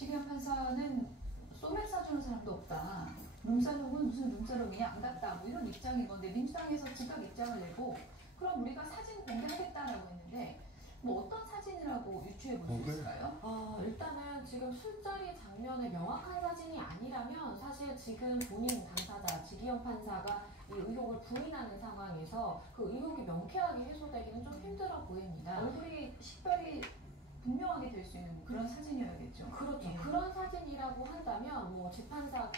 지기현 판사는 소맥 사주는 사람도 없다. 룸사롱은 무슨 룸사롱이냐 안 갔다. 뭐 이런 입장인 건데 민주당에서 즉각 입장을 내고 그럼 우리가 사진 공개하겠다라고 했는데 뭐 어떤 사진이라고 유추해 볼 수 있을까요? 일단은 지금 술자리 장면의 명확한 사진이 아니라면 사실 지금 본인 당사자 지기현 판사가 이 의혹을 부인하는 상황에서 그 의혹이 명쾌하게 해소되기는 좀 힘들어 보입니다. 얼굴이 식별이 분명하게 될 수 있는 그런 사진이어야겠죠. 그렇죠. 예. 그런 사진이라고 한다면 뭐 재판사가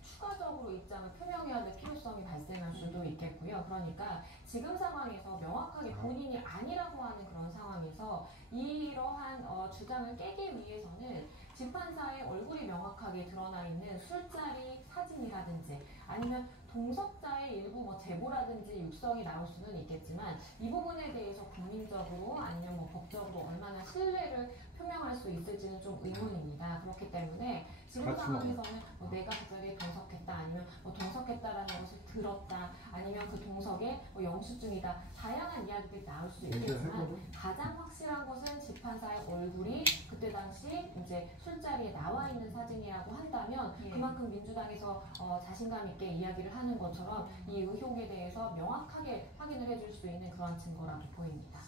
추가적으로 입장을 표명해야 될 필요성이 발생할 수도 있겠고요. 그러니까 지금 상황에서 명확하게 본인이 아니라고 하는 그런 상황에서 이러한 주장을 깨기 위해서는 재판사의 얼굴이 명확하게 드러나 있는 술자리 사진이라든지 아니면 동석자의 일부 뭐 제보라든지 육성이 나올 수는 있겠지만 이 부분에 대해서 국민적으로 아니면 뭐 법적으로 얼마나 신뢰를 표명할 수 있을지는 좀 의문입니다. 그렇기 때문에 지금 상황에서는 뭐 내가 그 자리에 동석했다 아니면 뭐 동석했다라는 것을 들었다 아니면 그 동석에 뭐 영수증이다 다양한 이야기들이 나올 수 있겠지만 가장 확실한 것은 재판사의 얼굴이 그때 당시 이제 술자리에 나와 있는 사진이라고 한다면 그만큼 민주당에서 자신감 있게 이야기를 하는 것처럼 이 의혹에 대해서 명확하게 확인을 해줄 수 있는 그런 증거라고 보입니다.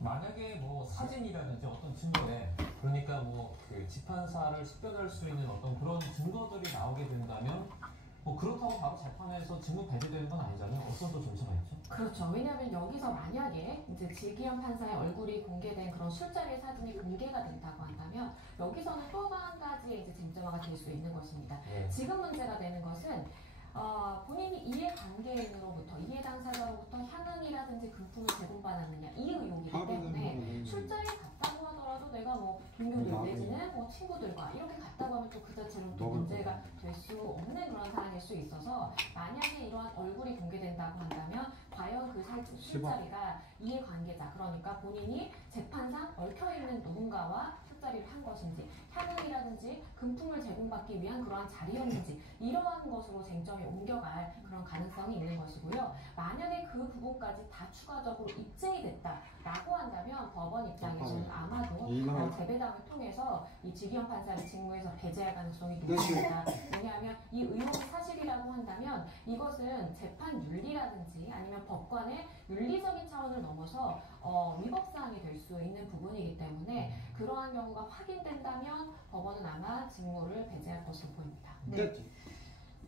만약에 뭐 사진이라든지 어떤 증거에 그러니까 뭐 그 재판사를 식별할 수 있는 어떤 그런 증거들이 나오게 된다면 뭐 그렇다고 바로 재판에서 증거 배제되는 건 아니잖아요. 어떤 또 점수가 있죠? 그렇죠. 왜냐하면 여기서 만약에 이제 지기현 판사의 얼굴이 공개된 그런 술자리 사진이 공개가 된다고 한다면 여기서는 또 한 가지의 이제 쟁점화가 될 수 있는 것입니다. 지금 문제가 되는 것은 본인이 이해관계인으로부터 이해 당사자로부터 향응이라든지 금품을 제공받았느냐 이 의혹이기 때문에 술자리에 갔다고 하더라도 내가 뭐 동료들 내지는 뭐 친구들과 이렇게 갔다고 하면 또 그 자체로 또 문제가 될 수 없는 그런 상황일 수 있어서 만약에 이러한 얼굴이 공개된다고 한다면 과연 그 술자리가 이해관계자 그러니까 본인이 재판상 얽혀있는 누군가와 술자리를 한 것인지 향응이라든지 금품을 제공받기 위한 그러한 자리였는지 이러한 것으로 쟁점이 옮겨갈 그런 가능성이 있는 것이고요. 만약에 그 부분까지 다 추가적으로 입증이 됐다라고 한다면 법원 입장에서는 아마도 재배당을 통해서 이 지기현 판사를 직무에서 배제할 가능성이 높습니다. 왜냐하면 이 의혹이 사실이라고 한다면 이것은 재판 윤리라든지 아니면 법관의 윤리적인 차원을 넘어서 위법사항이 될 수 있는 부분이기 때문에 그러한 경우가 확인된다면 법원은 아마 직무를 배제할 것으로 보입니다. 네.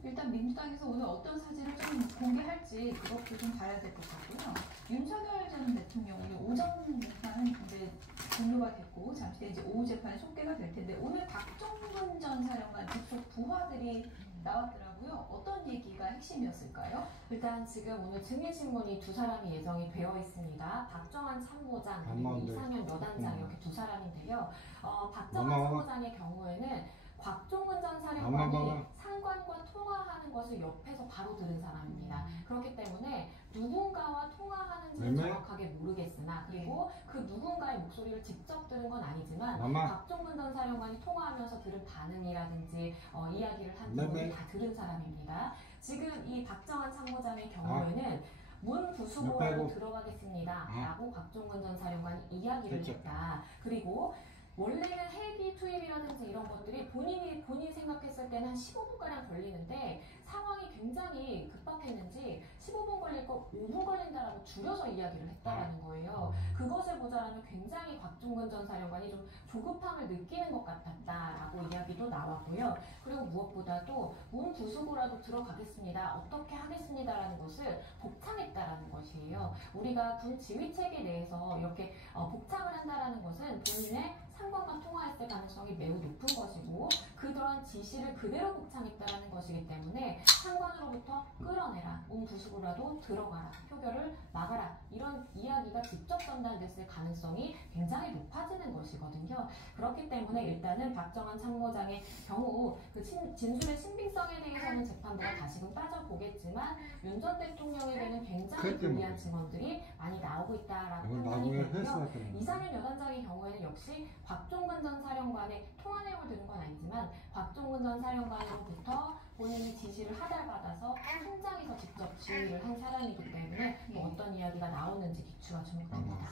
일단 민주당에서 오늘 어떤 사진을 좀 공개할지 그것도 좀 봐야 될 것 같고요. 윤석열 전 대통령 오늘 오전 재판은 이제 종료가 됐고 잠시 뒤에 이제 오후 재판에 속개가 될 텐데 오늘 박종근 전 사령관 직속 부하들이 나왔더라고요. 어떤 얘기가 핵심이었을까요? 일단 지금 오늘 증인신문이 두 사람이 예정이 되어 있습니다. 박정환 참모장 그리고 이상현 여단장 이렇게 두 사람인데요. 박정환 참모장의 경우에는 곽종근 전 사령관이 상관과 통화하는 것을 옆에서 바로 들은 사람입니다. 그렇기 때문에 누군가와 통화하는지는 정확하게 모르겠으나 그리고 그 누군가의 목소리를 직접 들은 건 아니지만 곽종근 전 사령관이 통화하면서 들은 반응이라든지 이야기를 한 부분을 다 들은 사람입니다. 지금 이 박정환 참모장의 경우에는 문 부수고라도 들어가겠습니다 라고 곽종근 전 사령관이 이야기를 했다. 그리고 원래는 헬기 투입이라든지 이런 것들이 본인이 생각했을 때는 한 15분가량 걸리는데 상황이 굉장히 급박했는지 15분 걸릴 거 5분 걸린다라고 줄여서 이야기를 했다라는 거예요. 그것을 보자라면 굉장히 곽종근 전 사령관이 좀 조급함을 느끼는 것 같았다라고 이야기도 나왔고요. 그리고 무엇보다도 문 부수고라도 들어가겠습니다. 어떻게 하겠습니다라는 것을 복창했다라는 것이에요. 우리가 군 지휘체계 내에서 이렇게 복창을 한다라는 것은 본인의 상관과 통화했을 가능성이 매우 높은 것이고 그러한 지시를 그대로 복창했다라는 것이기 때문에 상관으로부터 끌어내라, 문 부수고라도 들어가라, 표결을 막아라 이런 이야기가 직접 전달됐을 가능성이 굉장히 높아지는 것이거든요. 그렇기 때문에 일단은 박정환 참모장의 경우 그 진술의 신빙성에 대해서는 재판부가 다시금 따져보겠지만 윤 전 대통령에게는 굉장히 불리한 증언들이 많이 나오고 있다라고 판단이 되고요. 이상현 여단장의 경우에는 역시 곽종근 전 사령관의 통화 내용을 들은 건 아니지만 곽종근 전 사령관으로부터 본인이 지시를 하달받아서 현장에서 직접 지휘를 한 사람이기 때문에 뭐 어떤 이야기가 나오는지 기추가 주목됩니다.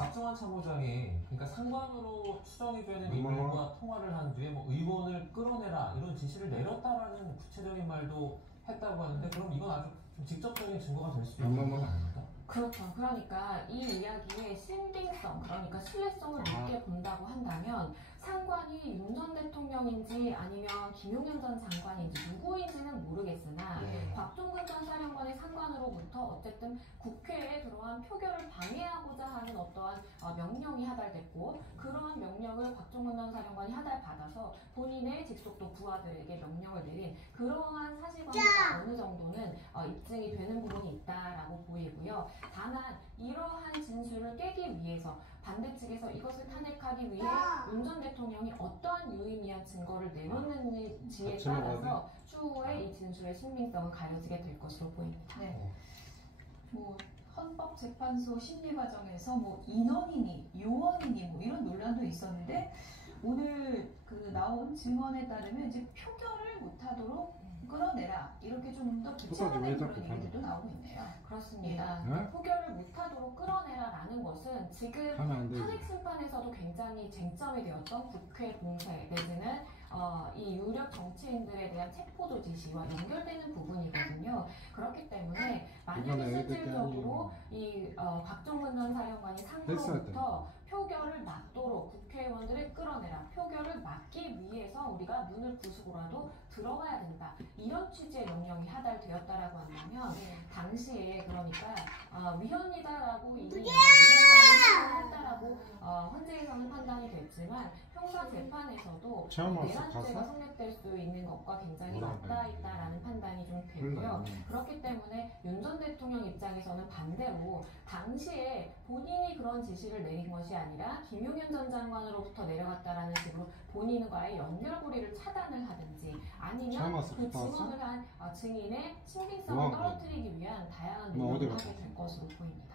박정환 참모장이 그러니까 상관으로 추정이 되는 인물과 통화를 한 뒤에 뭐 의원을 끌어내라 이런 지시를 내렸다라는 구체적인 말도 했다고 하는데 그럼 이건 아주 좀 직접적인 증거가 될 수도 있는 건 아닙니까? 그렇죠. 그러니까 이 이야기의 신빙성, 그러니까 신뢰성을 높게 본다고 한다면 상관이 윤 전 대통령인지 아니면 김용현 전 장관인지 누구인지는 모르겠으나 곽종근 전 사령관의 상관으로부터 어쨌든 국회에 들어간 표결을 방해하고자 하는 어떠한 명령이 하달됐고 그러한 명령을 곽종근 전 사령관이 하달받아서 본인의 직속도 부하들에게 명령을 내린 그러한 사실관계가 어느 정도는 입증이 되는 부분이 있다라고 보이고요. 다만 이러한 진술을 깨기 위해서 반대 측에서 이것을 탄핵하기 위해 윤 전 대통령이 어떠한 유의미한 증거를 내놓는지에 따라서 추후에 이 진술의 신빙성은 가려지게 될 것으로 보입니다. 네. 뭐 헌법재판소 심리 과정에서 뭐 인원이니 요원이니 뭐 이런 논란도 있었는데 오늘 그 나온 증언에 따르면 이제 표결을 못하도록 끌어내라 이렇게 좀 더 구체화된 그런 얘기들도 나오고 있네요. 그렇습니다. 네? 표결을 못하도록 끌어내라라는 것은 지금 탄핵 심판에서도 굉장히 쟁점이 되었던 국회 공세 내지는 이 유력 정치인들에 대한 체포조 지시와 연결되는 부분이거든요. 그렇기 때문에 만약에 실질적으로 이 곽종근 전 사령관이 상부로부터 표결을 막도록 국회의원들을 끌어내라, 표결을 막기 위해서 우리가 문을 부수고라도 들어가야 된다, 이런 취지의 명령이 하달되었다라고 한다면 당시에 그러니까 위헌이다라고 이미 했다라고 헌재에서는 판단이 됐지만 형사 재판에서도 내란죄가 성립될 수 있는 것과 굉장히 맞닿아 있다라는 판단이 좀 되고요. 그렇기 때문에 윤 전 대통령 입장에서는 반대로 당시에 본인이 그런 지시를 내린 것이 아니라 김용현 전 장관으로부터 내려갔다라는 식으로 본인과의 연결고리를 차단을 하든지 아니면 그 증언을 한 증인의 신빙성을 떨어뜨리기 위한 다양한 노력을 하게 될 것으로 보입니다.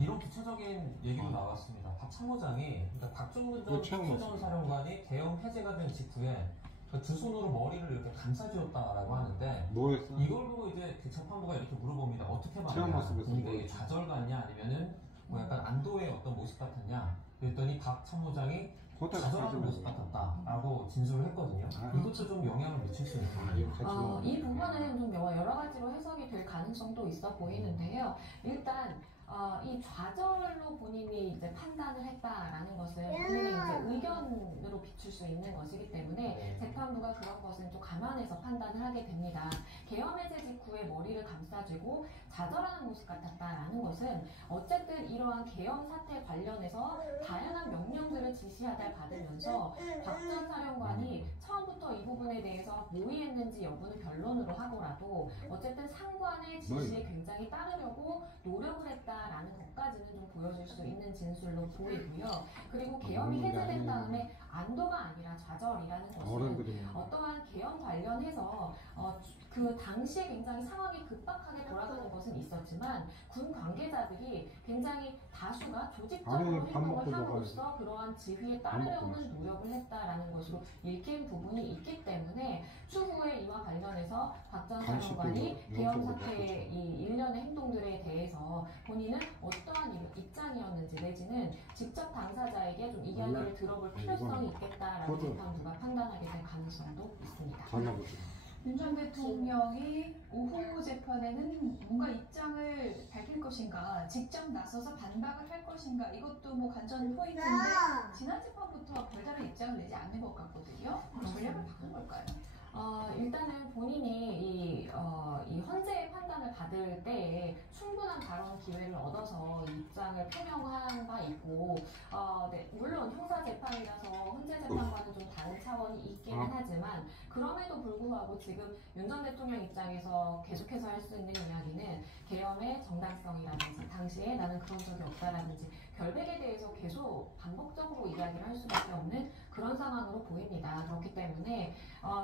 이런 구체적인 얘기도 나왔습니다. 박 참모장이 그러니까 곽종근 전 사령관이 계엄 해제가 된 직후에 두 손으로 머리를 이렇게 감싸쥐었다라고 하는데 이걸 보고 이제 그 재판부가 이렇게 물어봅니다. 어떻게 봤냐? 근데 좌절 같냐 아니면은 뭐 약간 안도의 어떤 모습 같았냐? 그랬더니 박 참모장이 좌절하는 모습 같았다라고 진술을 했거든요. 이것도 좀 영향을 미칠 수 있는 거예요. 이 부분은 좀 여러 가지로 해석이 될 가능성도 있어 보이는데요. 일단 이 좌절로 본인이 이제 판단을 했다라는 것은 본인의 이제 의견으로 비출 수 있는 것이기 때문에 재판부가 그런 것은 좀 감안해서 판단을 하게 됩니다. 계엄 해제 직후에 머리를 감싸쥐고 좌절하는 모습 같았다라는 것은 어쨌든 이러한 계엄 사태 관련해서 다양한 명령들을 지시하달 받으면서 박 전 사령관이 처음부터 이 부분에 대해서 모의했는지 여부는 변론으로 하고라도 어쨌든 상관의 지시에 굉장히 따르려고 노력을 했다라는 것까지는 좀 보여줄 수 있는 진술로 보이고요. 그리고 계엄이 해제된 다음에 안도가 아니라 좌절이라는 것은 어떠한 계엄 관련해서 그 당시에 굉장히 상황이 급박하게 돌아가는 것은 있었지만 군 관계자들이 굉장히 다수가 조직적으로 행동을 함으로써 그러한 지휘에 따르려는 노력을 했다라는 것으로 읽힌 부분이 있기 때문에 추후에 이와 관련해서 박 전 사령관이 계엄 사태의 이 일련의 행동들에 대해서 본인은 어떠한 입장이었는지 내지는 직접 당사자에게 좀 이야기를 들어볼 필요성이 있겠다라는 재판부가 판단하게 될 가능성도 있습니다. 윤 전 대통령이 오후 재판에는 뭔가 입장을 밝힐 것인가, 직접 나서서 반박을 할 것인가, 이것도 뭐 관전 포인트인데 지난 재판부터 별다른 입장을 내지 않는 것 같거든요. 전략을 바꾼 걸까요? 일단은 본인이 이 헌재의 판단을 받을 때에 충분한 발언 기회를 얻어서 입장을 표명한 바 있고, 물론 형사 재판이라서 헌재 재판과는 좀 다른 차원이 있기는 하지만 그럼에도 불구하고 지금 윤 전 대통령 입장에서 계속해서 할 수 있는 이야기는 계엄의 정당성이라든지 당시에 나는 그런 적이 없다라든지 결백에 대해서 계속 반복적으로 이야기를 할 수밖에 없는 그런 상황으로 보입니다. 그렇기 때문에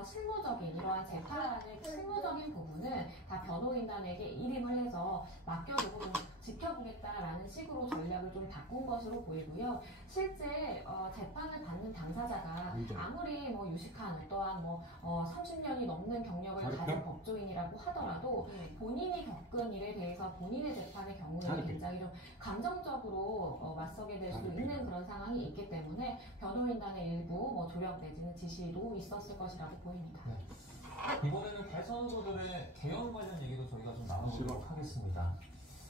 실무적인 이러한 재판의 실무적인 부분은 다 변호인단에게 일임을 해서 맡겨두고 좀 지켜보겠다라는 식으로 전략을 좀 바꾼 것으로 보이고요. 실제 재판을 받는 당사자가 아무리 뭐 유식한 어떠한 30년이 넘는 경력을 가진 법조인이라고 하더라도 본인이 겪은 일에 대해서 본인의 재판의 경우에는 굉장히 좀 감정적으로 맞서게 될 수 있는 그런 상황이 있기 때문에 변호인단의 일부 조력 내지는 지시도 있었을 것이라고 보입니다. 네. 이번에는 대선 후보들의 개헌 관련 얘기도 저희가 좀 나눠보도록 하겠습니다.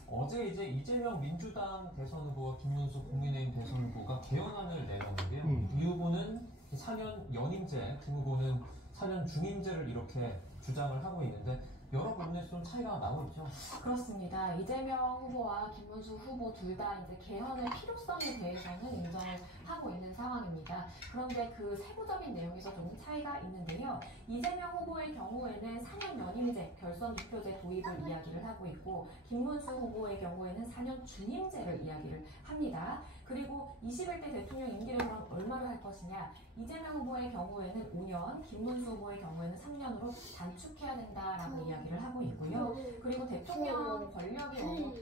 어제 이제 이재명 민주당 대선 후보와 김문수 국민의힘 대선 후보가 개헌안을 내놨는데요. 이 후보는 4년 연임제, 김 후보는 4년 중임제를 이렇게 주장을 하고 있는데 여러 부분에서 좀 차이가 나고 있죠. 그렇습니다. 이재명 후보와 김문수 후보 둘 다 이제 개헌의 필요성에 대해서는 인정을 하고 있는 상황입니다. 그런데 그 세부적인 내용에서 좀 차이가 있는데요. 이재명 후보의 경우에는 4년 연임제, 결선 투표제 도입을 이야기를 하고 있고 김문수 후보의 경우에는 4년 중임제를 이야기를 합니다. 그리고 21대 대통령 임기를 그럼 얼마로 할 것이냐. 이재명 후보의 경우에는 5년, 김문수 후보의 경우에는 3년으로 단축해야 된다라고 이야기를 하고 있고요. 그리고 대통령 권력이 너무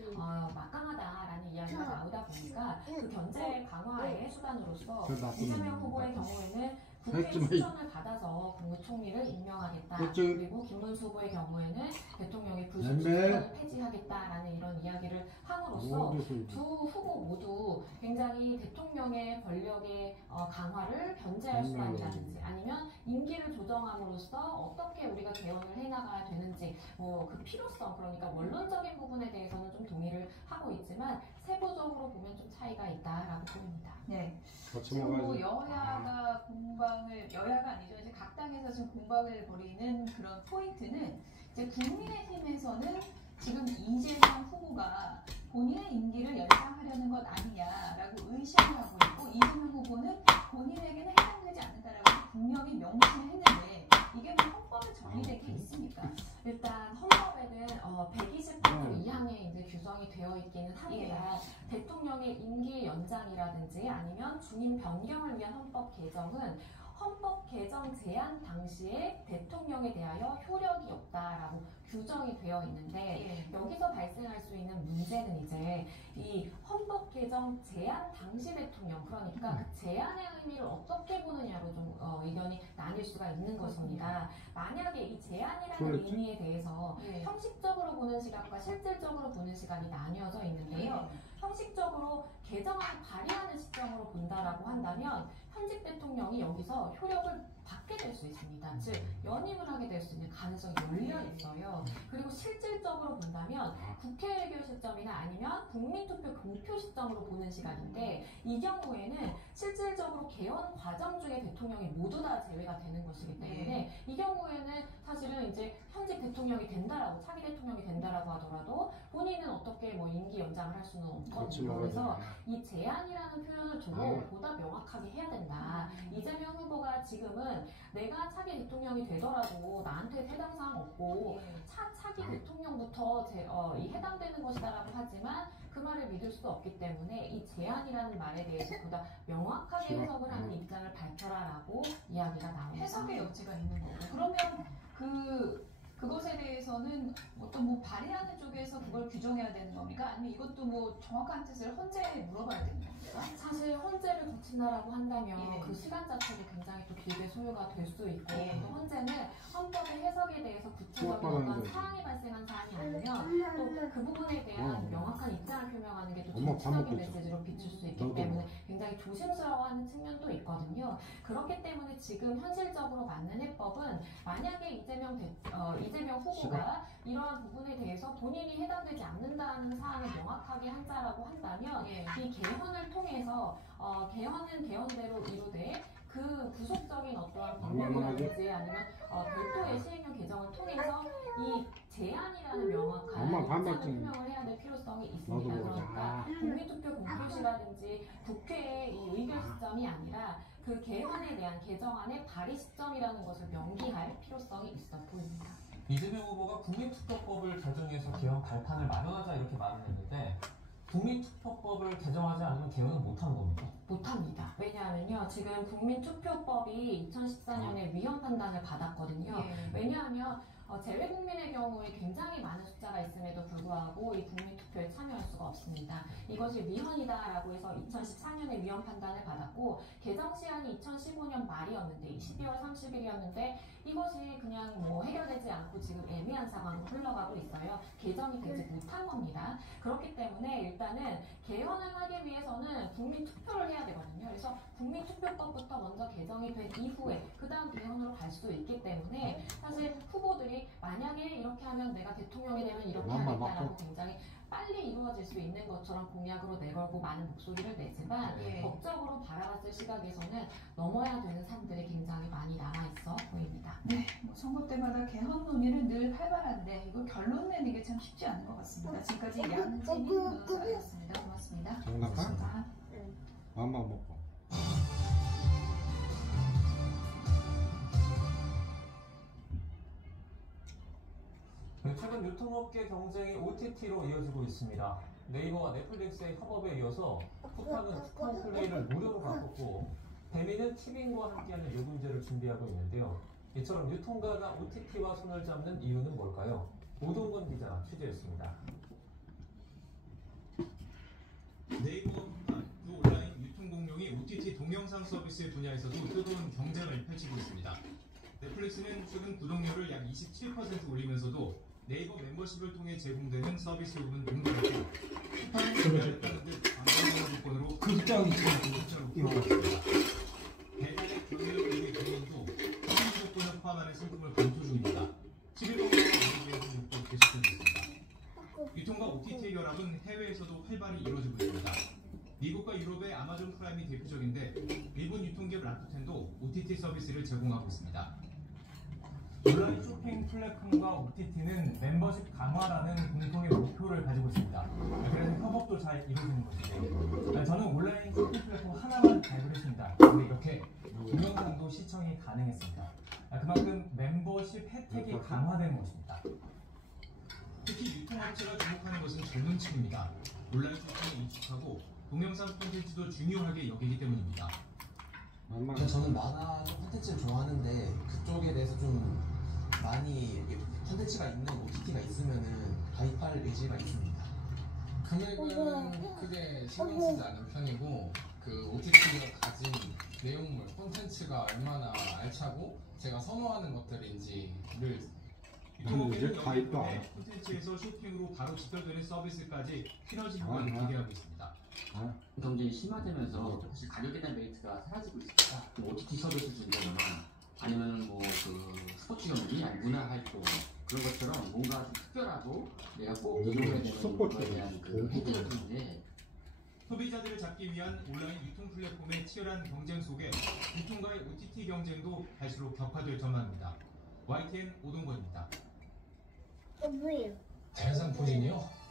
막강하다라는 이야기가 나오다 보니까 그 견제 강화의 수단으로서 이재명 후보의 경우에는 국회 추천을 받아서 국무총리를 임명하겠다. 그리고 김문수 후보의 경우에는 대통령의 불소추권을 폐지하겠다라는 이런 이야기를 함으로써 두 후보 모두 굉장히 대통령의 권력의 강화를 견제할 수단이라든지 아니면 임기를 조정함으로써 어떻게 우리가 개헌을 해나가야 되는지 그 필요성, 그러니까 원론적인 부분에 대해서는 좀 동의를 하고 있지만 세부적으로 보면 좀 차이가 있다라고 보입니다. 네. 지금 여야가 여야가 아니죠. 이제 각 당에서 지금 공방을 벌이는 그런 포인트는 이제 국민의힘에서는 지금 이재명 후보가 본인의 임기를 연장하려는 것 아니냐라고 의심을 하고 있고 이재명 후보는 본인에게는 해당되지 않는다라고 분명히 명시를 했는데 이게 뭐 헌법에 정의된 게 있습니까? 일단 헌법에는 128조 2항에 이제 규정이 되어 있기는 합니다. 대통령의 임기 연장이라든지 아니면 중임 변경을 위한 헌법 개정은 헌법 개정 제안 당시에 대통령에 대하여 효력이 없다라고 규정이 되어 있는데 여기서 발생할 수 있는 문제는 이제 이 헌법 개정 제안 당시 대통령, 그러니까 그 제안의 의미를 어떻게 보느냐로 좀 의견이 나뉠 수가 있는 것입니다. 만약에 이 제안이라는 의미에 대해서 형식적으로 보는 시각과 실질적으로 보는 시각이 나뉘어져 있는데요. 형식적으로 개정안을 발의하는 시점으로 본다라고 한다면 현직 대통령이 여기서 효력을 받게 될 수 있습니다. 즉 연임을 하게 될 수 있는 가능성이 열려 있어요. 그리고 실질적으로 본다면 국회 의결 시점이나 아니면 국민투표 공표 시점으로 보는 시각인데 이 경우에는 실질적으로 개헌 과정 중에 대통령이 모두 다 제외가 되는 것이기 때문에 이 경우에는 사실은 이제 현직 대통령이 된다라고 차기 대통령이 된다라고 하더라도 본인은 어떻게 임기 연장을 할 수는 없거든요. 그래서 이 제안이라는 표현을 두고 보다 명확하게 해야 된다. 이재명 후보가 지금은 내가 차기 대통령이 되더라도 나한테 해당 사항 없고 차기 대통령부터 해당되는 것이다라고 하지만 그 말을 믿을 수 없기 때문에 이 제안이라는 말에 대해서 보다 명확하게 해석을 하는 입장을 밝혀라라고 이야기가 나옵니다. 해석의 여지가 있는 거고 그러면 그것에 대해서는 어떤 발의하는 쪽에서 그걸 규정해야 되는 겁니까? 아니면 이것도 정확한 뜻을 헌재에 물어봐야 되는 겁니까? 사실 헌재를 거친다라고 한다면 그 시간 자체도 굉장히 또 길게 소요가 될 수 있고 또 헌재는 헌법의 해석에 대해서 구체적인 어떤 사항이 발생한 사안이 아니면 또 그 부분에 대한 명확한 입장을 표명하는 게 또 정치적인 메시지로 비출 수 있기 때문에 굉장히 조심스러워하는 측면도 있거든요. 그렇기 때문에 지금 현실적으로 맞는 해법은 만약에 이재명 후보가 이러한 부분에 대해서 본인이 해당되지 않는다는 사안을 명확하게 한자라고 한다면 이 개헌을 통해서 개헌은 개헌대로 이루되 그 부속적인 어떠한 방법이라든지 아니면 별도의 시행령 개정을 통해서 이 제안이라는 명확한 입장을 표명을 해야 될 필요성이 있습니다. 그러니까 국민투표 공표시라든지 국회의 이 의결 시점이 아니라 그 개헌에 대한 개정안의 발의 시점이라는 것을 명기할 필요성이 있어 보입니다. 이재명 후보가 국민투표법을 개정해서 개헌 발판을 마련하자 이렇게 말을 했는데 국민투표법을 개정하지 않으면 개헌은 못하는 겁니까? 못합니다. 왜냐하면요. 지금 국민투표법이 2014년에 위헌 판단을 받았거든요. 왜냐하면 재외국민의 경우에 굉장히 많은 숫자가 있음에도 불구하고 이 국민투표에 참여할 수가 없습니다. 이것이 위헌이다라고 해서 2014년에 위헌 판단을 받았고 개정 시한이 2015년 말이었는데 12월 30일이었는데 이것이 그냥 뭐 해결되지 않고 지금 애매한 상황으로 흘러가고 있어요. 개정이 되지 못한 겁니다. 그렇기 때문에 일단은 개헌을 하기 위해서는 국민투표를 해야 되거든요. 그래서 국민투표법부터 먼저 개정이 된 이후에 그 다음 개헌으로 갈 수 있기 때문에 사실 후보들이 만약에 이렇게 하면 내가 대통령이 되면 이렇게 하겠다라고 굉장히 빨리 이루어질 수 있는 것처럼 공약으로 내걸고 많은 목소리를 내지만 법적으로 바라봤을 시각에서는 넘어야 되는 산들이 굉장히 많이 남아있어 보입니다. 네, 뭐 선거 때마다 개헌 논의는 늘 활발한데 이거 결론 내는 게 참 쉽지 않은 것 같습니다. 지금까지 양재민 변호사였습니다. 고맙습니다. 정답? 맘마 먹고. 네, 최근 유통업계 경쟁이 OTT로 이어지고 있습니다. 네이버와 넷플릭스의 협업에 이어서 쿠팡은 쿠팡플레이를 무료로 바꿨고 배미는 티빙과 함께하는 요금제를 준비하고 있는데요. 이처럼 유통가가 OTT와 손을 잡는 이유는 뭘까요? 오동건 기자 취재했습니다. 네이버와 쿠팡, 두 온라인 유통공룡이 OTT 동영상 서비스 분야에서도 뜨거운 경쟁을 펼치고 있습니다. 넷플릭스는 최근 구독료를 약 27% 올리면서도 네이버 멤버십을 통해 제공되는 서비스 요금은 용도했고 쿠팡은 기다렸다는 듯 광고 조건으로 극장이 숫자로 끌어왔습니다. 배달의 경력 경영도 할인 조건을 포함하는 상품을 검토 중입니다. 11월 내부의 등록도 계속되고 있습니다. 유통과 OTT의 결합은 해외에서도 활발히 이루어지고 있습니다. 미국과 유럽의 아마존 프라임이 대표적인데 일본 유통기업 라쿠텐도 OTT 서비스를 제공하고 있습니다. 온라인 쇼핑 플랫폼과 OTT는 멤버십 강화라는 공통의 목표를 가지고 있습니다. 그래서 협업도 잘 이루어지는 것인데요. 저는 온라인 쇼핑 플랫폼 하나만 가입을 했습니다. 근데 이렇게 동영상도 시청이 가능했습니다. 그만큼 멤버십 혜택이 강화되는 것입니다. 특히 유통업체가 주목하는 것은 젊은 층입니다. 온라인 쇼핑에 익숙하고 동영상 콘텐츠도 중요하게 여기기 때문입니다. 저는 만화 콘텐츠를 좋아하는데 그쪽에 대해서 좀 많이 콘텐츠가 있는 OTT가 있으면은 가입할 의지가 있습니다. 금액은 크게 신경 쓰지 않는 편이고 그 OTT가 가진 내용물, 콘텐츠가 얼마나 알차고 제가 선호하는 것들인지를 유통업계는 가입도 안 해. 콘텐츠에서 쇼핑으로 바로 직결되는 서비스까지 시너지 효과를 기대하고 있습니다. 경쟁이 심화되면서 조금씩 가격에 대한 메리트가 사라지고 있습니다. OTT 서비스 준다거나 아니면 뭐 그 스포츠 경기, 아니 문화 활동 그런 것처럼 뭔가 좀 특별하고 내가 꼭 이용해야 되는 거에 대한 그 혜택을 주는데 소비자들을 잡기 위한 온라인 유통 플랫폼의 치열한 경쟁 속에 유통과의 OTT 경쟁도 갈수록 격화될 전망입니다. YTN 오동건입니다. 뭐예요? 대상 포진이요?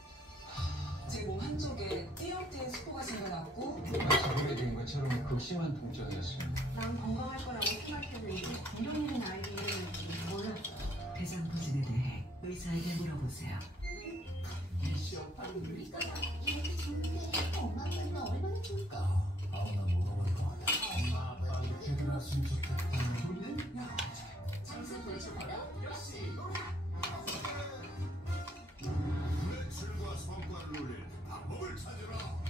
제 몸 한쪽에 T형태의 스포가 생겨났고 자극이 된 것처럼 극심한 통증이었습니다. 난 건강할 거라고 생각했는지 이런 일은 아이디를 몰랐어요. 대상포진에 대해 의사에게 물어보세요. 우리가 이렇게 좋은데 엄마 아빠는 얼마나 좋을까? 아무나 물어볼 것 같아. 엄마 아빠 이렇게 들었으면 좋겠다. 장수들 좋아라? 매출과 성과를 올릴 방법을 찾으라.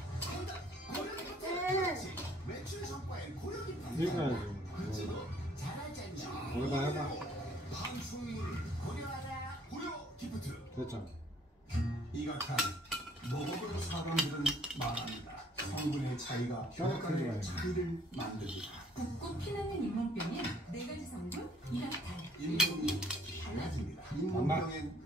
매출 성과엔 고려기 읽어야지. 잘하잖아. 거기다 해봐. 방출물을 고려하라. 고려 기프트. 됐잖아. 이각한 먹어볼 사람들은 말합니다. 성분의 차이가 효과의 차이를 만듭니다. 붓고 피나는 잇몸병엔 4가지 성분 이라탄. 잇몸이 달라집니다. 잇몸병엔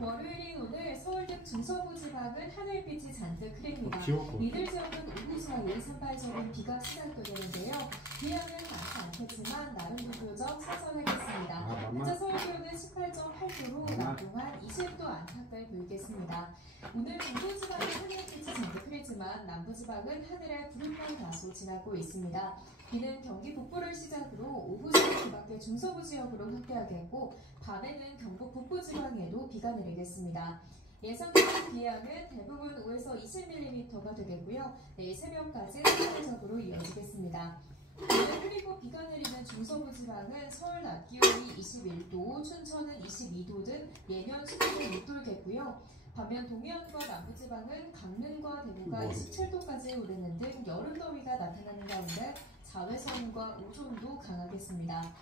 월요일인 오늘 서울 등 중서부지방은 하늘빛이 잔뜩 흐립니다. 이들 지역은 오후 사이 산발적인 비가 시작되는데요. 비양은 많지 않겠지만 나름 비교적 선선하겠습니다. 현재 서울 기온은 18.8도로 낮 동안 20도 안팎을 보이겠습니다. 오늘 중부지방은 하늘빛이 잔뜩 흐리지만 남부지방은 하늘에 구름만 다소 지나고 있습니다. 비는 경기 북부를 시작으로 오후 사이 밖에 중서부 지역으로 확대하겠고 밤에는 경북 북부 지방에도 비가 내리겠습니다. 예상되는 비양은 대부분 5에서 20mm가 되겠고요. 내일 새벽까지 산발적으로 이어지겠습니다. 오늘 흐리고 비가 내리는 중서부 지방은 서울 낮 기온이 21도, 춘천은 22도 등 예년 수준을 밑돌겠고요. 반면 동해안과 남부지방은 강릉과 대구가 27도까지 오르는 등 여름 더위가 나타나는 가운데 자외선과 오존도 강하겠습니다.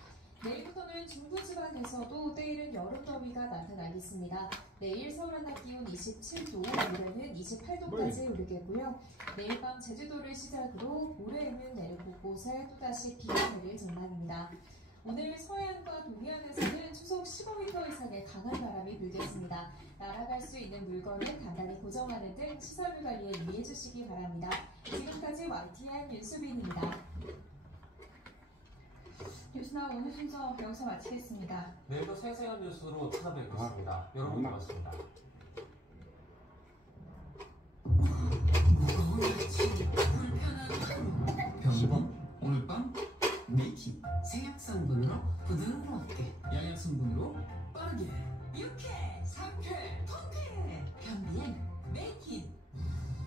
내일부터는 중부지방에서도 때이른 여름 더위가 나타나겠습니다. 내일 서울 한낮 기온 27도, 모레는 28도까지 오르겠고요. 내일 밤 제주도를 시작으로 모레에는 내륙 곳곳에 또다시 비가 내릴 전망입니다. 오늘 서해안과 동해안에서는 초속 15m 이상의 강한 바람이 불겠습니다. 날아갈 수 있는 물건은 단단히 고정하는 등 시설물 관리에 유의해 주시기 바랍니다. 지금까지 YTN 윤수빈입니다. 뉴스나 오늘 순서 여기서 마치겠습니다. 내일도 생생한 뉴스로 찾아뵙겠습니다. 여러분 고맙습니다. 변비, 오늘 밤 메이킹, 생약 성분으로 부드럽게, 양약 성분으로 빠르게, 유쾌, 상쾌, 통쾌, 변비엔 메이킹.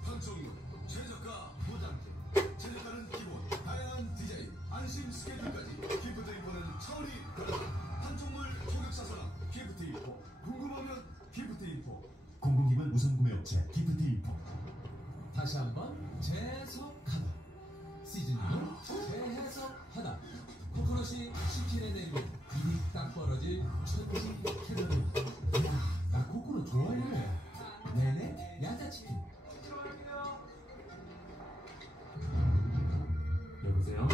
판촉물, 최저가 보장팀, 최저가는 기본, 다양한 디자인, 안심 스케줄까지 기프트 인포는 차원이 다르다. 판촉물 초격사선화 기프트 인포, 궁금하면 기프트 인포. 공공기관 우선 구매 업체 기프트 인포. 다시 한번 재석하다. 시즈닝을 재해석하다. 코코넛이 치킨에 내면 입이 딱 벌어질 천지 캐러리. 야, 나 코코넛 좋아해. 네네 야자치킨. 여보세요?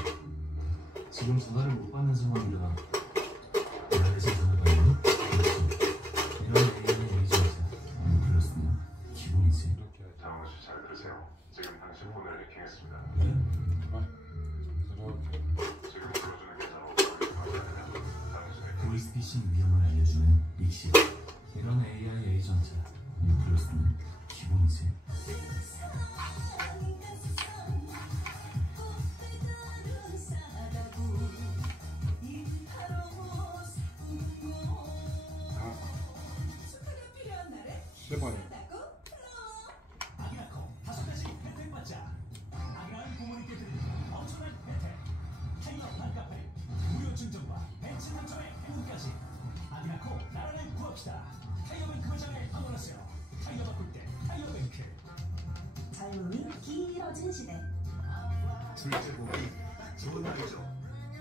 지금 전화를 못 받는 상황이라 나에서 전화 받는 이런 AI는 에이전트야. 그렇습니다. 기본이지. 장원씨 잘 들으세요. 지금 당신 폰을 해킹했습니다. 지금 불러주는 계좌로 당신의 보이스피싱 위험을 알려주는 익시. 이런 AI 에이전트야. 뉴클러스는 기본이지. 제발. 아기라코 5가지 혜택 받자. 아기라는 부모님께 드리는 엄청난 혜택. 타이어 반값할인, 무료 증정과 벤츠 당첨의 행운까지. 아기라코 나라를 구합시다. 타이어뱅크 매장에 방문하세요. 타이어 바꿀 때 타이어뱅크. 젊음이 길어진 시대. 둘째 보기 딱 좋은 날이죠.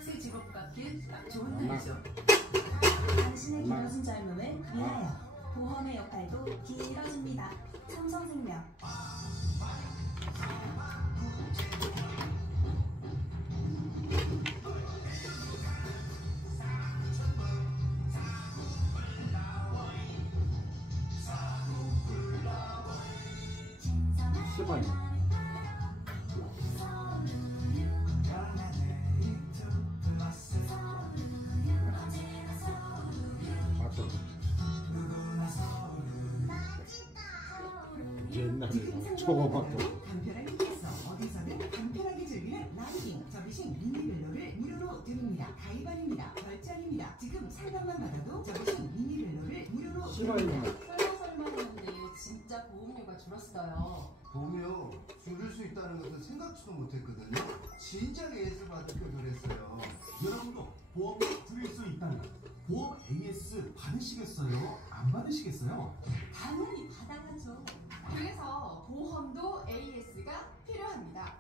새 직업 갖기 딱 좋은 날이죠. 당신의 길어진 젊음을 위하여. 보험의 역할도 길어집니다. 삼성생명. 제발. 옛날에 초밥도 간편하게 해서 어디서든 간편하게 즐기는 라이딩 서비싱 미니벨로를 무료로 드립니다. 가입안입니다. 결제입니다. 지금 상담만 받아도 서비싱 미니벨로를 무료로 드립니다. 설마 했는데 진짜 보험료가 줄었어요. 보험료 줄일 수 있다는 것은 생각지도 못했거든요. 진작 AS 받을 걸 그랬어요. 여러분도 보험료 줄일 수 있다면 보험 AS 받으시겠어요? 안 받으시겠어요? 당연히 받아가죠. 그래서 보험도 AS가 필요합니다.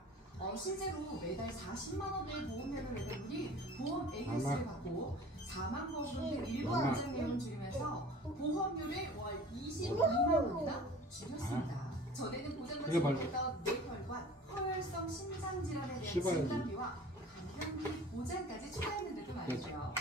실제로 매달 40만 원의 보험료를 내는 분이 보험 AS를 받고 사망보험금 등 일부 안전 내용을 줄이면서 보험료를 월 22만 원이나 줄였습니다. 전에는 보장받지 못했던 뇌혈관, 허혈성 심장질환에 대한 진단비와 간병비 보장까지 추가했는데도 말이죠.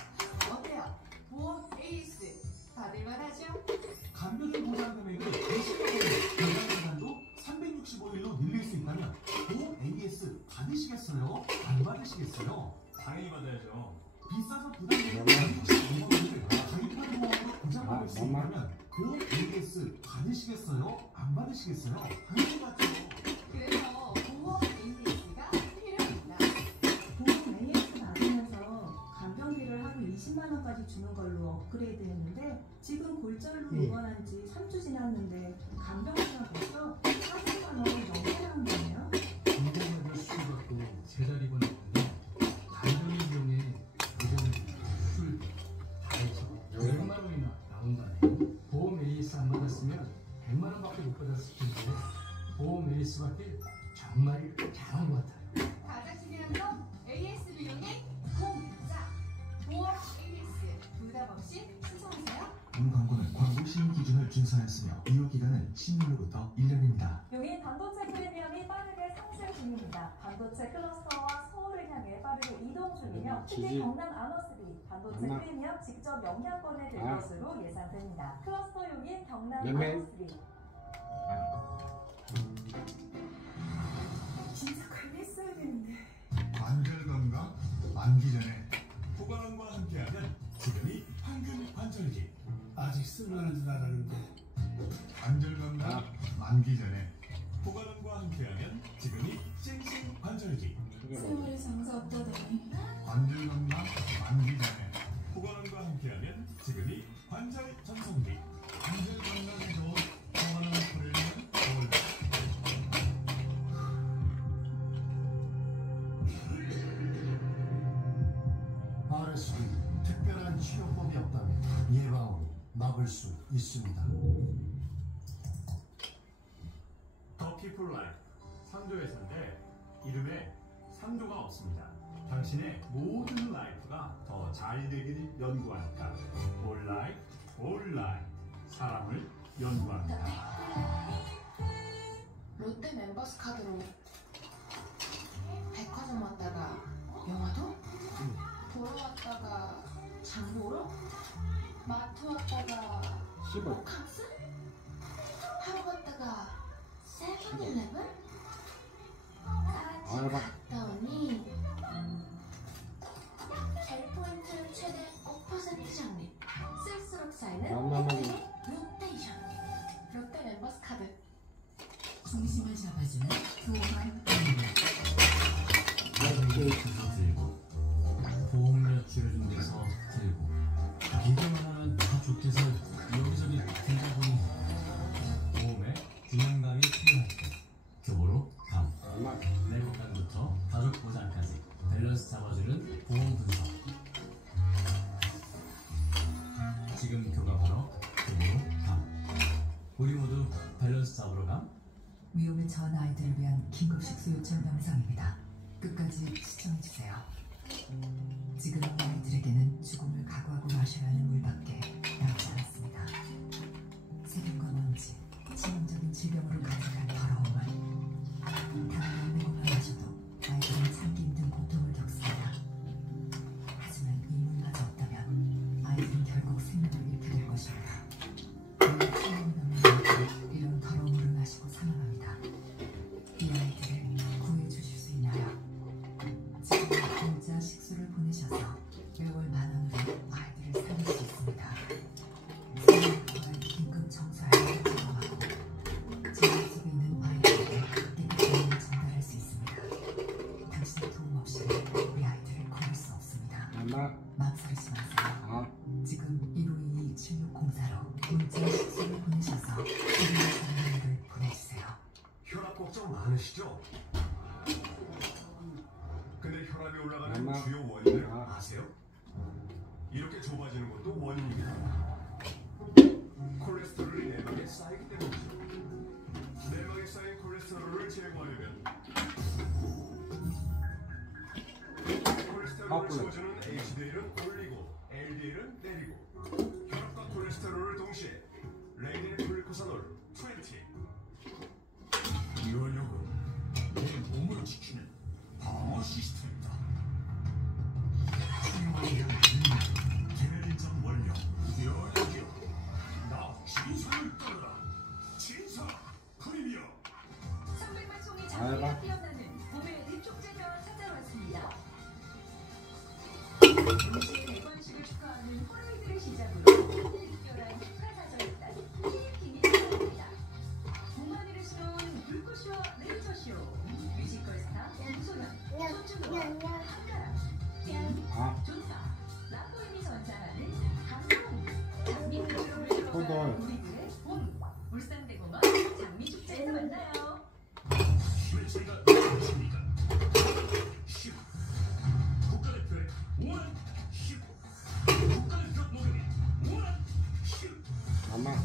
어때요? 보험 AS 받을만하죠? 간병인 보장 금액을 20만 원, 건강기간도 365일로 늘릴 수 있다면 보험 AS 받으시겠어요? 안 받으시겠어요? 당연히 받아야죠. 비싸서 부담되는 165만 원을 가입한 보험으로 보장받을 수 있다면 보험 AS 받으시겠어요? 안 받으시겠어요? 당연히 받죠. 그래서 보험 AS가 필요합니다. 보험 AS 받으면서 간병비를 하루 20만 원까지 주는 걸로 업그레이드했는데 지금 골절로 입원한 지 3주 지났는데 간병비가 벌써 40만 원을 넘게 나온 거네요. 인공관절 수술받고 재잘 입원했는데 보험 AS밖에 정말 잘한 것 같아요. 가장 중요한 건 AS를 이용해 공짜 보험 AS 부담 없이 신청하세요. 본 광고는 광고 시행 기준을 준수하였으며 이후 기간은 10년로부터 1년입니다. 용인 반도체 프리미엄이 빠르게 상승 중입니다. 반도체 클러스터와 서울을 향해 빠르게 이동 중이며 특히 경남 아너스비 반도체 프리미엄 직접 영향권에 들 것으로 예상됩니다. 클러스터 용인 경남 아너스비. 진짜 관리했어야 되는데. 관절 건강 만기 전에 보관원과 함께하면 지금이 황금 관절기. 아직 쓸만한 줄 알았는데. 관절 건강 만기 전에 보관원과 함께하면 지금이 쌩쌩 관절기. 세월이 장사 없다더니 관절 건강 만기 전에 보관원과 함께하면 지금이 관절 전성기. 관절 건강에 좋은 보관원 프리미엄 서울. RSV 특별한 치료법이 없다면 예방으로 막을 수 있습니다. 더 피플 라이프 3조회사인데 이름에 3조가 없습니다. 당신의 모든 라이프가 더 잘 되길 연구하니까 올 라이프 사람을 연구합니다. 롯데 멤버스 카드로 백화점 왔다가 영화도? 보러 왔다가 장 보러? 마트 왔다가 호캉스? 하러 갔다가 세븐일레븐? 까지 갔다 오니 젤포인트 최대 5% 적립 쓸수록 쌓이는 롯데이션 롯데 멤버스 카드 중심을 잡아주는 교환 데서 들고 보험료 줄여준 데서 들고 기대만 하면 다 좋게서 여기저기 들다 보니 보험에 균형감이 필요할 때 교보로 감 내 건강부터 가족 보장까지 밸런스 잡아주는 보험 분석 지금 교가 바로 교보로 감 우리 모두 밸런스 잡으러 감 위험에 처한 아이들을 위한 긴급식수 요청 영상입니다. 끝까지 시청해주세요. 지금 아이들에게는 죽음을 각오하고 마셔야 하는 물밖에 남지 않았습니다. 세균과 먼지, 치명적인 질병으로 가득한 더러움을 당연한 것만 마셔도 아이들은 참기 힘든 고통을 겪습니다. 하지만 이 물마저 없다면 아이들은 결국 생명을 잃게 될 것입니다. 생명이 넘는 아이들이 이런 더러운 물을 마시고 사망합니다. 이 아이들을 구해주실 수 있나요? 지금 공짜 식수를 보내셔서 매월 10,000원으로 아이들을 살릴 수 있습니다. 생명을 긴급 청소하여 제공하고 지금 속에 있는 아이들에게 깨끗한 물을 전달할 수 있습니다. 당신의 도움 없이 우리 아이들을 구할 수 없습니다. 망설이지 마세요. 지금 1522-7604로 문자 식수를 보내셔서 생명을 보내주세요. 혈압 걱정 많으시죠? 근데 혈압이 올라가는 주요 원인을 아세요? 이렇게 좁아지는 것도 원인입니다. 콜레스테롤이 내막에 쌓이기 때문이죠. 내막에 쌓인 콜레스테롤을 제거하려면 콜레스테롤을 채워주는 HDL은 올리고 LDL은 내리고 혈압과 콜레스테롤을 동시에 레니일 글리코사놀 20. 이 원료는 내 몸을 지키는 방어 시스템이다. 중요한 개별인전 원료 연약이여 나 진상을 따르라. 진상 프리미엄 300만 송이 장미가 피어나는 봄의 대축제가 찾아왔습니다. 동시에 대관식을 축하하는 호레이드를 시작으로 특별한 축하사절단 힐킹이 시작합니다. 봄하늘에 수놓은 불꽃쇼 레이저쇼 뮤지컬 스타 김소연, 손준호와 한가람 존사, 라포인이 선사하는 감동 장미꽃으로 물들어가는 우리들의 봄 울산대공원 장미축제에서 만나요. 실체가 무엇입니까? 10 국가대표의 원한 10 국가대표 노동의 원한 10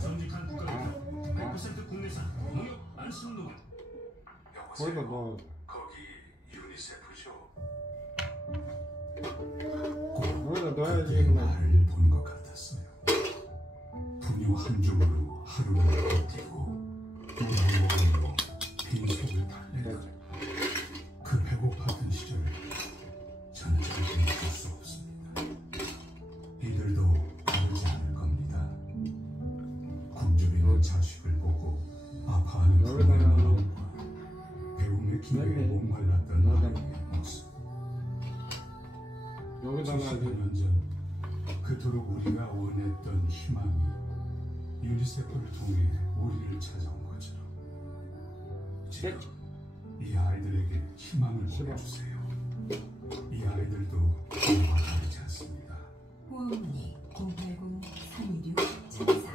정직한 국가대표 100% 국내산 농협 안심농협 거기다 넣어. 거기 유니세프죠. 여기다 넣어야지. 나를 본 것 같았어요. 분유 한 줌으로 하루를 버티고 우울함으로 빈속을 달래고 그 배고팠던 시절을 저는 절대 잊을 수 없습니다. 이들도 다르지 않을 겁니다. 굶주리는 자식을 보고 아파하는 부모의 마음과 배움의 기회에 목말랐던 아이의 모습. 수십 년 전 그토록 우리가 원했던 희망이 유니세프를 통해 우리를 찾아온 것처럼 지금 이 아이들에게 희망을 보내주세요. 이 아이들도 우리와 다르지 않습니다. 후원문의 080-326-1004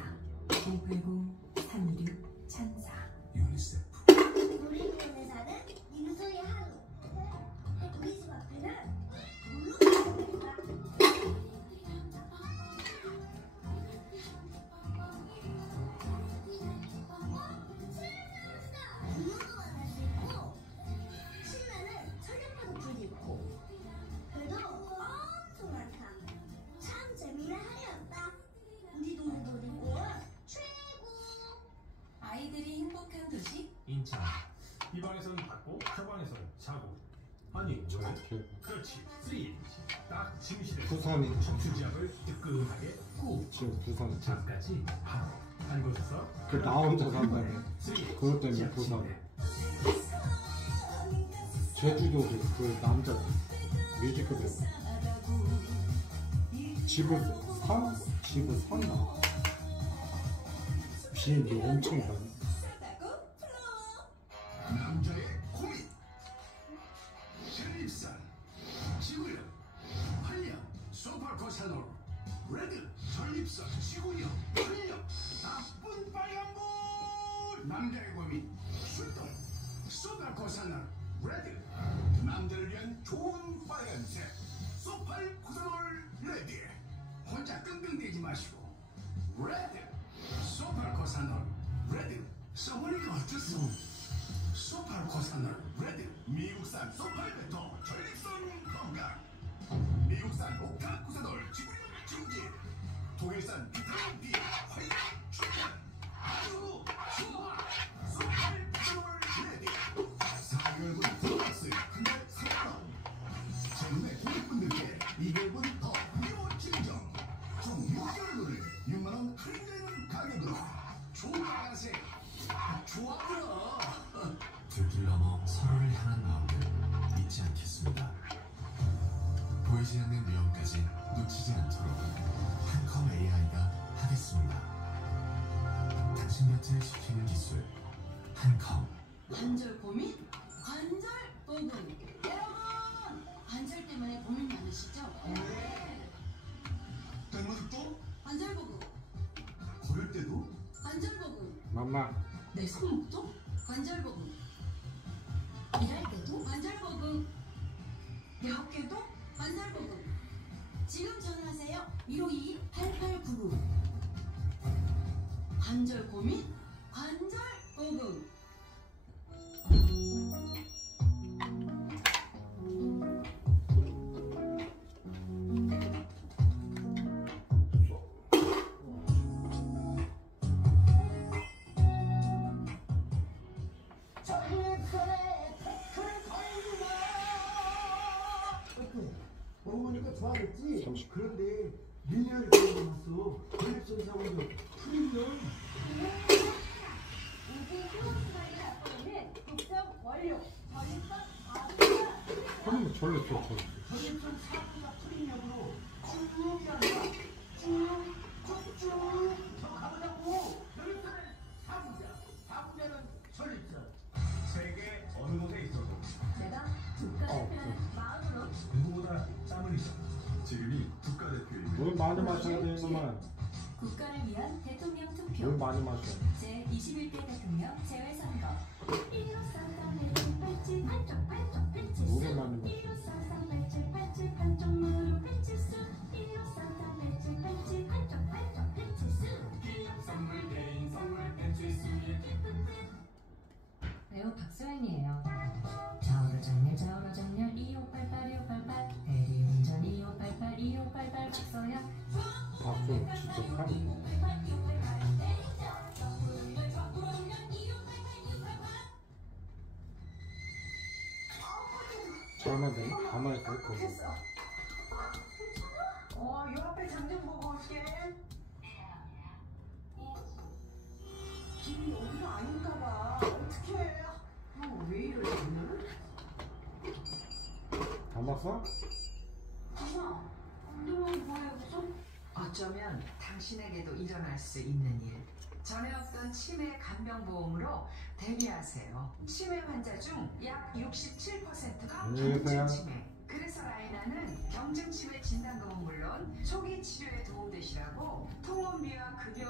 080-326-1004 유니세프. 우리 동네 사는 민수의 하루. 우리 집 앞에는 물로 만날 수 있고 실내는 철렵파도 불이 있고 그래도 엄청 많다. 참 재미난 하루였다. 우리 동네 놀이공원 최고. 아이들이 행복한 도시 인천. 이 방에서는 받고 저 방에서는 자고. 아니 왜? 그렇지. 쓰리. 딱 침실에 부산이. 척추지압을 뜨끈하게 꾹. 지금 부산. 잠까지 바로 한 곳에서. 그 나 혼자 산다네. 그것 때문에 부산. 제주도 그 남자 뮤지컬 배우. 집을 산다. 비행기 엄청 다니. 남자의 고민. 신입산, 지구형, 활력, 소팔코사놀, 레드, 전립선, 지구형, 활력, 나쁜 빨간불. 남자의 고민. 출동, 소팔코사놀, 레드. 남자를 위한 좋은 빨간색, 소팔코사놀, 레드. 혼자 끙끙대지 마시고, 레드, 소팔코사놀, 레드. 써보니까 어쩌소? 소팔코사놀 레드. 미국산 소팔베토 전립선 건강. 미국산 오카코사놀 지구력 증진. 독일산 비타민 B 활력 충전. 아주 좋아. 소팔코사놀 레드. 4개월분 플러스 한달 3만원. 제품의 고객분들께 2개월분 더 무료 증정. 총 6개월분을 6만원 할인되는 가격으로. 좋아하세요. 좋아요. 둘길 넘어 서로를 향한 마음을 잊지 않겠습니다. 보이지 않는 위험까지 놓치지 않도록 한컴 AI가 하겠습니다. 당신 곁을 지키는 기술 한컴. 관절 고민? 관절 부분. 여러분 관절 때문에 고민 많으시죠? 네. 뒷모습도? 관절 부분. 걸을 때도? 관절 부분. 맘마. 내 손목도 관절 부분. 일할 때도 관절 부분. 내 어깨도 관절 부분. 지금 전화하세요. 152-8899. 관절 고민? 관절 부분. 먹으니까 좋아졌지? 그런데 미네랄이 들어갔어. 전립선 사고도 프리미엄. 우주 플러스라인을 앞으로는 독점 완료. 전립선 그러면 전립선 전립선 사고가 프리미엄으로 쭉이 아니라 쭉쭉쭉 더 가보자고. 전립선은 사부자는 전립선. 세계 어느 곳에 있어도 내가 국가대표라는 마음으로 누구보다 땀을 흘리죠. 지금이 국가대표입니다. 물 많이 마셔야 되는구만. 국가를 위한 대통령 투표. 물 많이 마셔. 제21대 대통령 재외선거. 물을 많이 마셔. 배우 박소연이에요. 잘만 되나? 가만히 있어. 거기. 요 앞에 장좀 보고 올게. 길이 여기가 아닌가 봐. 어떡해. 왜 이러지 오늘은? 담았어? 엄마, 오늘은 뭐야 무슨? 어쩌면 당신에게도 일어날 수 있는 일. 전에 없던 치매 간병보험으로 대비하세요. 치매 환자 중 약 67%가 안녕히 계세요. 경증 치매. 그래서 라이나는 경증 치매 진단금은 물론 초기 치료에 도움되시라고 통원비와 급여